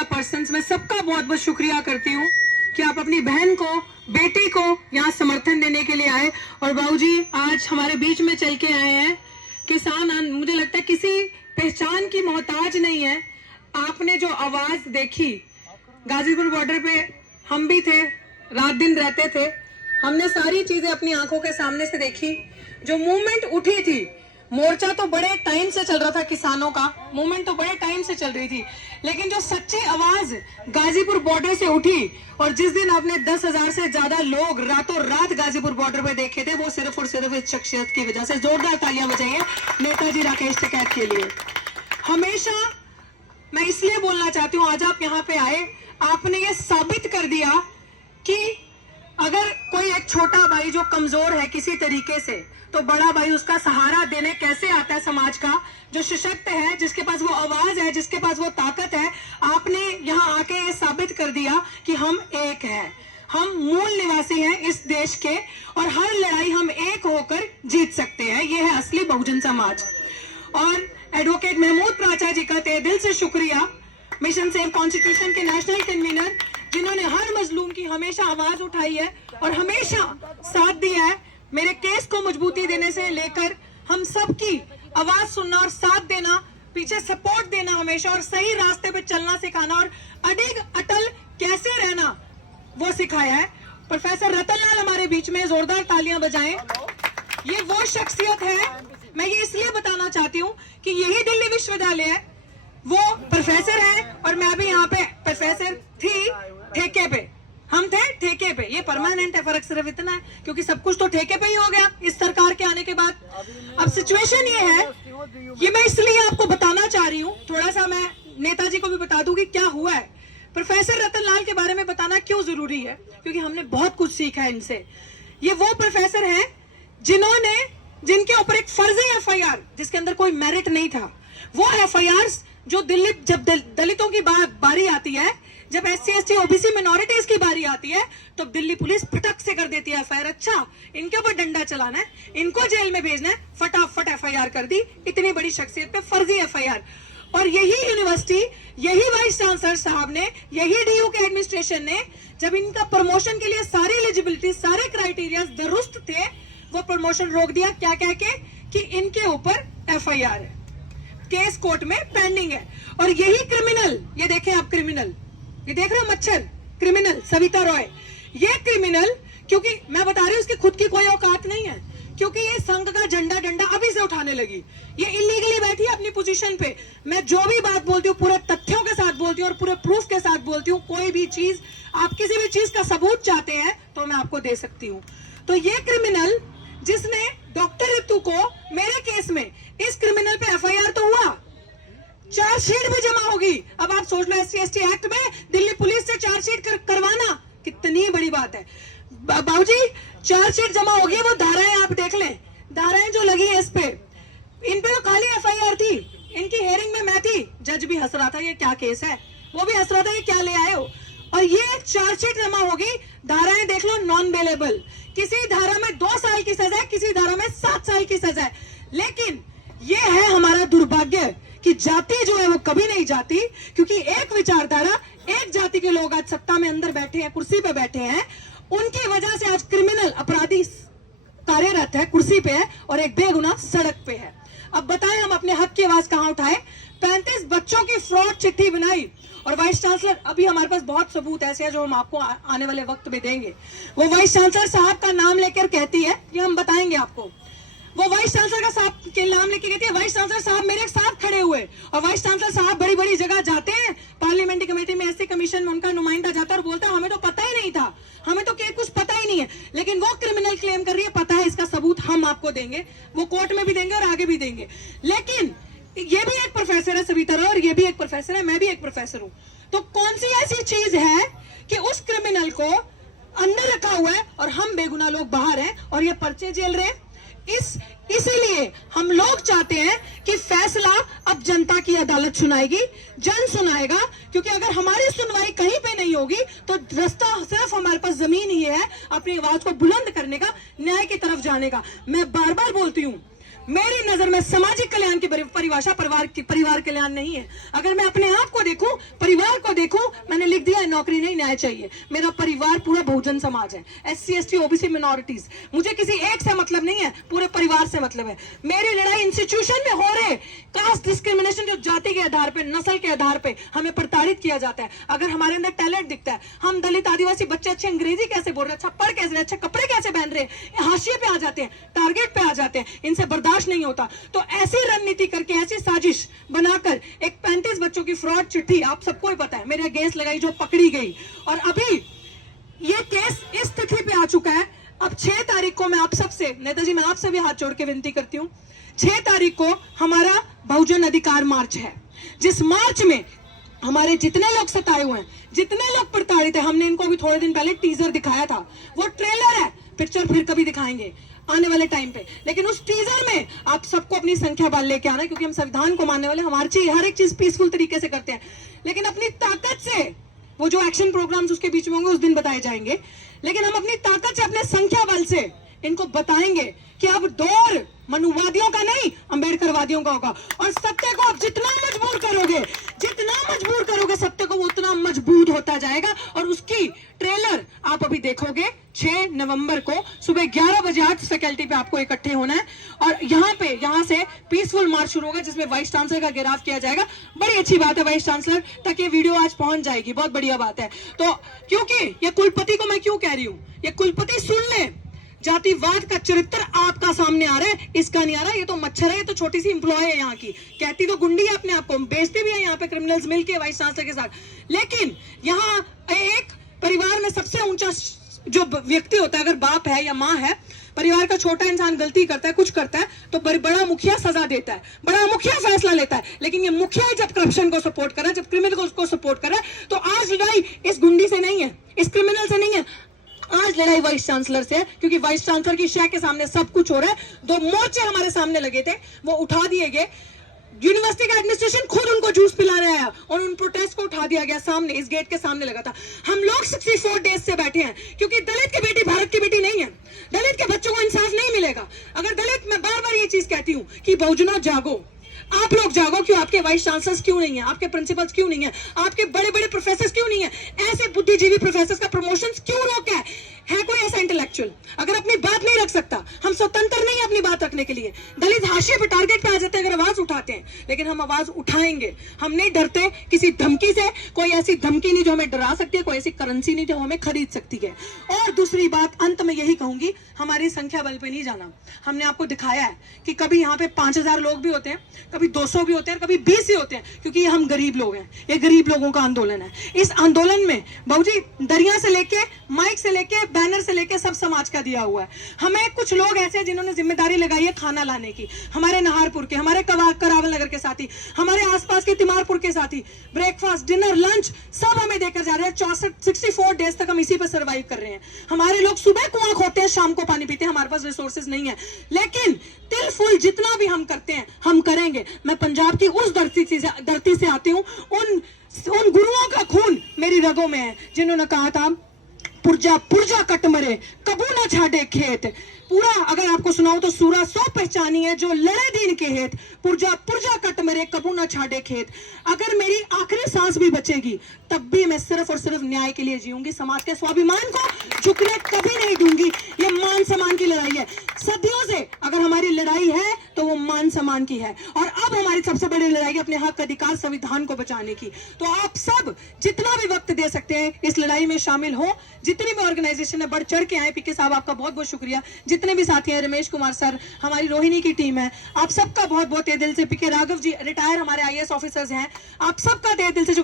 Media persons, मैं सबका बहुत बहुत शुक्रिया करती हूँ कि आप अपनी बहन को, बेटी को यहाँ समर्थन देने के लिए आए। और बाबूजी आज हमारे बीच में चल के आए हैं। किसान मुझे लगता है किसी पहचान की मोहताज नहीं है। आपने जो आवाज देखी, गाजीपुर बॉर्डर पे हम भी थे, रात दिन रहते थे, हमने सारी चीजें अपनी आंखों के सामने से देखी। जो मूवमेंट उठी थी, मोर्चा तो बड़े टाइम से चल रहा था, किसानों का मूवमेंट तो बड़े टाइम से चल रही थी, लेकिन जो सच्ची आवाज गाजीपुर बॉर्डर से उठी और जिस दिन आपने 10,000 से ज्यादा लोग रातों रात गाजीपुर बॉर्डर पे देखे थे, वो सिर्फ और सिर्फ इस शख्सियत की वजह से। जोरदार तालियां बजाइए नेताजी राकेश टिकैत के लिए। हमेशा मैं इसलिए बोलना चाहती हूँ, आज आप यहाँ पे आए, आपने ये साबित कर दिया कि अगर कोई एक छोटा भाई जो कमजोर है किसी तरीके से, तो बड़ा भाई उसका सहारा देने कैसे आता है समाज का, जो सशक्त है, जिसके पास वो आवाज है, जिसके पास वो ताकत है। आपने यहाँ आके ये साबित कर दिया कि हम एक हैं, हम मूल निवासी हैं इस देश के, और हर लड़ाई हम एक होकर जीत सकते हैं। ये है असली बहुजन समाज। और एडवोकेट महमूद प्राचा जी का तहे दिल से शुक्रिया, मिशन सेव कॉन्स्टिट्यूशन के नेशनल कन्वीनर, जिन्होंने हर मजलूम की हमेशा आवाज उठाई है और हमेशा साथ दिया है। मेरे केस को मजबूती देने से लेकर हम सब की आवाज सुनना और साथ देना, पीछे सपोर्ट देना हमेशा, और सही रास्ते पे चलना सिखाना और अडिग अटल कैसे रहना वो सिखाया है। प्रोफेसर रतन लाल हमारे बीच में, जोरदार तालियां बजाएं। ये वो शख्सियत है, मैं ये इसलिए बताना चाहती हूँ कि यही दिल्ली विश्वविद्यालय है, वो प्रोफेसर है और मैं भी यहाँ पे प्रोफेसर थी ठेके पे, हम थे ठेके पे। ये परमानेंट है, फर्क सिर्फ इतना है क्योंकि सब कुछ तो ठेके पे ही हो गया इस सरकार के आने के बाद। अब सिचुएशन ये है, ये मैं इसलिए आपको बताना चाह रही हूँ, थोड़ा सा मैं नेताजी को भी बता दूं कि क्या हुआ है। प्रोफेसर रतन लाल के बारे में बताना क्यों जरूरी है, क्योंकि हमने बहुत कुछ सीखा है इनसे। ये वो प्रोफेसर है जिनके ऊपर एक फर्जी FIR, जिसके अंदर कोई मेरिट नहीं था, वो FIRs जो दिल्ली, जब दलितों की बारी आती है, जब SC ST OBC मिनोरिटीज की बारी आती है, तो दिल्ली पुलिस फटक से कर देती है FIR। अच्छा, इनके ऊपर डंडा चलाना है, इनको जेल में भेजना है, फटाफट FIR कर दी। इतनी बड़ी शख्सियत पे फर्जी FIR। और यही यूनिवर्सिटी, यही वाइस चांसलर साहब ने, यही DU के एडमिनिस्ट्रेशन ने, जब इनका प्रमोशन के लिए सारी एलिजिबिलिटी, सारे क्राइटेरिया दुरुस्त थे, वो प्रमोशन रोक दिया। क्या कह के कि इनके ऊपर FIR है, केस कोर्ट में पेंडिंग है। और यही क्रिमिनल, ये देखें आप, क्रिमिनल, ये देख रहे हो मच्छर, क्रिमिनल सविता रॉय, ये क्रिमिनल, क्योंकि मैं बता रही हूँ उसकी खुद की कोई औकात नहीं है, क्योंकि ये संघ का झंडा डंडा अभी से उठाने लगी। ये इलीगली बैठी है अपनी पोजीशन पे। मैं जो भी बात बोलती हूँ पूरे तथ्यों के साथ बोलती हूँ और पूरे प्रूफ के साथ बोलती हूँ। कोई भी चीज, आप किसी भी चीज का सबूत चाहते हैं तो मैं आपको दे सकती हूँ। तो ये क्रिमिनल, जिसने डॉक्टर रितु को, मेरे केस में इस क्रिमिनल पे FIR तो हुआ, चार्जशीट भी जमा होगी। अब आप सोच लो, SC ST एक्ट में दिल्ली पुलिस से चार्जशीट करवाना कितनी बड़ी बात है। बाबूजी, चार्जशीट जमा होगी, वो धाराएं आप देख लें, धाराएं जो लगी है इस पे, इन पे तो खाली FIR थी। इनकी हेयरिंग में मैं थी, जज भी हंस रहा था ये क्या केस है, वो भी हंस रहा था ये क्या ले आए हो। और ये चार्जशीट जमा होगी, धाराएं देख लो, नॉन बेलेबल। किसी धारा में 2 साल की सजा है, किसी धारा में 7 साल की सजा है। लेकिन ये है हमारा दुर्भाग्य कि जाति जो है वो कभी नहीं जाती, क्योंकि एक विचारधारा, एक जाति के लोग आज सत्ता में अंदर बैठे हैं, कुर्सी पे बैठे हैं, उनकी वजह से आज क्रिमिनल अपराधी कार्यरत है, कुर्सी पे है, और एक बेगुनाह सड़क पे है। अब बताएं हम अपने हक की आवाज कहां उठाए। 35 बच्चों की फ्रॉड चिट्ठी बनाई, और वाइस चांसलर, अभी हमारे पास बहुत सबूत ऐसे हैं जो हम आपको आने वाले वक्त में देंगे। वो वाइस चांसलर साहब का नाम लेकर कहती है, ये हम बताएंगे आपको, वो वाइस चांसलर का साहब के नाम लेके कहती है, वाइस चांसलर साहब मेरे साथ खड़े हुए। और वाइस चांसलर साहब बड़ी बड़ी जगह जाते हैं, पार्लियामेंट्री कमेटी में, SC कमीशन में उनका नुमाइंदा जाता है और बोलता है हमें तो पता ही नहीं था, हमें तो कुछ पता ही नहीं है। लेकिन वो क्रिमिनल क्लेम कर रही है पता है, इसका सबूत हम आपको देंगे, वो कोर्ट में भी देंगे और आगे भी देंगे। लेकिन ये भी एक प्रोफेसर है सविता रॉय, और ये भी एक प्रोफेसर है, मैं भी एक प्रोफेसर हूँ। तो कौन सी ऐसी चीज है कि उस क्रिमिनल को अंदर रखा हुआ है और हम बेगुनाह लोग बाहर हैं और ये पर्चे झेल रहे हैं? इसीलिए हम लोग चाहते हैं कि फैसला अब जनता की अदालत सुनाएगी, जन सुनाएगा, क्योंकि अगर हमारी सुनवाई कहीं पे नहीं होगी तो रास्ता सिर्फ हमारे पास जमीन ही है अपनी आवाज को बुलंद करने का, न्याय की तरफ जाने का। मैं बार बार बोलती हूँ, मेरी नजर में सामाजिक कल्याण की परिभाषा परिवार कल्याण नहीं है। अगर मैं अपने आप को देखूं, परिवार को देखूं, मैंने लिख दिया है नौकरी नहीं न्याय चाहिए। मेरा परिवार पूरा बहुजन समाज है, SC ST OBC मिनोरिटीज। मुझे किसी एक से मतलब नहीं है, पूरे परिवार से मतलब है। मेरी लड़ाई इंस्टीट्यूशन में हो रहे कास्ट डिस्क्रिमिनेशन, जो जाति के आधार पे, नस्ल के आधार पे हमें प्रताड़ित किया जाता है। अगर हमारे अंदर टैलेंट दिखता है, हम दलित आदिवासी बच्चे अच्छे अंग्रेजी कैसे बोल रहे हैं, अच्छा पढ़ कैसे रहे, अच्छे कपड़े कैसे पहन रहे हैं, हाशिए पे आ जाते हैं, टारगेट पे आ जाते हैं, इनसे बर्दाश्त नहीं होता। तो ऐसी रणनीति करके, ऐसी साजिश बनाकर एक 35 बच्चों की फ्रॉड चिट्ठी, आप सबको ही पता है, मेरे अगेंस्ट लगाई, जो पकड़ी गई। और अभी ये केस इस स्थिति पे आ चुका है। अब 6 तारीख को मैं आप सबसे, नेताजी मैं आपसे भी हाथ जोड़ के विनती करती हूँ, 6 तारीख को हमारा बहुजन अधिकार मार्च है, जिस मार्च में हमारे जितने लोग सताए हुए हैं, जितने लोग प्रताड़ित है, हमने इनको अभी थोड़े दिन पहले टीजर दिखाया था, वो ट्रेलर है, पिक्चर फिर कभी दिखाएंगे आने वाले टाइम पे। लेकिन उस टीजर में आप सबको अपनी संख्या बल लेके आना है, क्योंकि हम संविधान को मानने वाले, हमारी चीज हर एक चीज पीसफुल तरीके से करते हैं। लेकिन अपनी ताकत से, वो जो एक्शन प्रोग्राम्स उसके बीच में होंगे उस दिन बताए जाएंगे, लेकिन हम अपनी ताकत से, अपने संख्या बल से इनको बताएंगे कि अब दौर मनुवादियों का नहीं, अंबेडकरवादियों का होगा। और सत्य को आप जितना मजबूर करोगे सत्य को, वो उतना मजबूत होता जाएगा। और उसकी ट्रेलर आप अभी देखोगे 6 नवंबर को सुबह 11 बजे आर्ट्स फैकल्टी पे आपको इकट्ठे होना है। और यहाँ से पीसफुल मार्च शुरू होगा, जिसमें वाइस चांसलर का घेराव किया जाएगा। बड़ी अच्छी बात है वाइस चांसलर तक ये वीडियो आज पहुंच जाएगी, बहुत बढ़िया बात है। तो क्योंकि ये कुलपति को मैं क्यों कह रही हूं, ये कुलपति सुन ले, जातिवाद का चरित्र आपका सामने आ रहा है, इसका नहीं आ रहा। ये तो मच्छर है, ये तो छोटी सी इंप्लॉय है यहाँ की, कहती तो गुंडी है अपने आप को, बेचते भी है यहाँ पे क्रिमिनल्स मिलके वाइस चांसलर के साथ। लेकिन यहाँ एक परिवार में सबसे ऊंचा जो व्यक्ति होता है, अगर बाप है या माँ है, परिवार का छोटा इंसान गलती करता है, कुछ करता है, तो बड़ा मुखिया सजा देता है, बड़ा मुखिया फैसला लेता है। लेकिन ये मुखिया जब करप्शन को सपोर्ट कर रहा है, जब क्रिमिनल को सपोर्ट कर रहा है, तो आज लड़ाई इस गुंडी से नहीं है, इस क्रिमिनल से नहीं है, आज लड़ाई वाइस चांसलर से है। क्योंकि वाइस चांसलर की शय के सामने सब कुछ हो रहा है। 2 मोर्चे हमारे सामने लगे थे, वो उठा दिए गए। यूनिवर्सिटी का एडमिनिस्ट्रेशन खुद उनको जूस पिला रहा है और उन प्रोटेस्ट को उठा दिया गया, सामने इस गेट के सामने लगा था। हम लोग 64 डेज से बैठे हैं, क्योंकि दलित की बेटी भारत की बेटी नहीं है, दलित के बच्चों को इंसाफ नहीं मिलेगा। अगर दलित, मैं बार बार ये चीज कहती हूँ कि बहुजनों जागो, आप लोग जागो। क्यों आपके वाइस चांसलर्स क्यों नहीं है, आपके प्रिंसिपल्स क्यों नहीं है, आपके बड़े बड़े प्रोफेसर क्यों नहीं है, ऐसे बुद्धिजीवी प्रोफेसर का प्रमोशन क्यों रोका है कोई ऐसा इंटेलेक्चुअल? अगर अपनी बात नहीं रख सकता, हम स्वतंत्र नहीं है अपनी बात रखने के लिए। दलित हाशिए पे, टारगेट पे आ जाते हैं अगर आवाज उठाते हैं, लेकिन हम आवाज उठाएंगे, हम नहीं डरते किसी धमकी से। कोई ऐसी धमकी नहीं जो हमें डरा सकती है, कोई ऐसी करेंसी नहीं जो हमें खरीद सकती है। और दूसरी बात अंत में यही कहूंगी, हमारी संख्या बल पे नहीं जाना। हमने आपको दिखाया है कि कभी यहाँ पे 5000 लोग भी होते हैं, कभी 200 भी होते हैं, कभी 20 ही होते हैं, क्योंकि हम गरीब लोग हैं, ये गरीब लोगों का आंदोलन है। इस आंदोलन में बाबूजी दरिया से लेके, माइक से लेके, बैनर से लेके सब समाज का दिया हुआ है। हमें कुछ लोग ऐसे जिन्होंने जिम्मेदारी लगाई है खाना लाने की, हमारे नाहरपुर के, हमारे करावल नगर के साथी, हमारे आसपास के तिमारपुर के साथी, ब्रेकफास्ट, डिनर, लंच सब हमें देकर जा रहे हैं। 64 डेज तक हम इसी पर सर्वाइव कर रहे हैं। हमारे लोग सुबह कुआं खोदते हैं, शाम को पानी पीते हैं, हमारे पास रिसोर्सेज नहीं है, लेकिन तिल फुल जितना भी हम करते हैं हम करेंगे। मैं पंजाब की उस धरती से आती हूँ, उन गुरुओं का खून मेरी रगों में है, जिन्होंने कहा था पुरजा पुरजा कट मरे कबू न छाड़े खेत। पूरा अगर आपको सुनाऊं तो सूरा 100 पहचानी है, जो लड़े दीन के हेत, पुरजा पुरजा कट मरे कबू न छाड़े खेत। अगर मेरी आखिरी सांस भी बचेगी तब भी मैं सिर्फ और सिर्फ न्याय के लिए जीऊंगी, समाज के स्वाभिमान को झुकने कभी नहीं दूंगी। ये मान सम्मान की लड़ाई है, सदियों से अगर हमारी लड़ाई है तो वो मान सम्मान की है। और अब हमारी सबसे बड़ी लड़ाई है अपने हक अधिकार संविधान को बचाने की। तो आप सब जितना भी वक्त दे सकते हैं इस लड़ाई में शामिल हो, जितनी भी ऑर्गेनाइजेशन है बढ़ चढ़ के आए। पीके साहब आपका बहुत बहुत शुक्रिया, जितने भी साथी हैं, रमेश कुमार सर, हमारी रोहिणी की टीम है, आप सबका बहुत बहुत तहे दिल से, पीके राघव जी रिटायर हमारे IAS ऑफिसर्स हैं, आप सबका तहे दिल से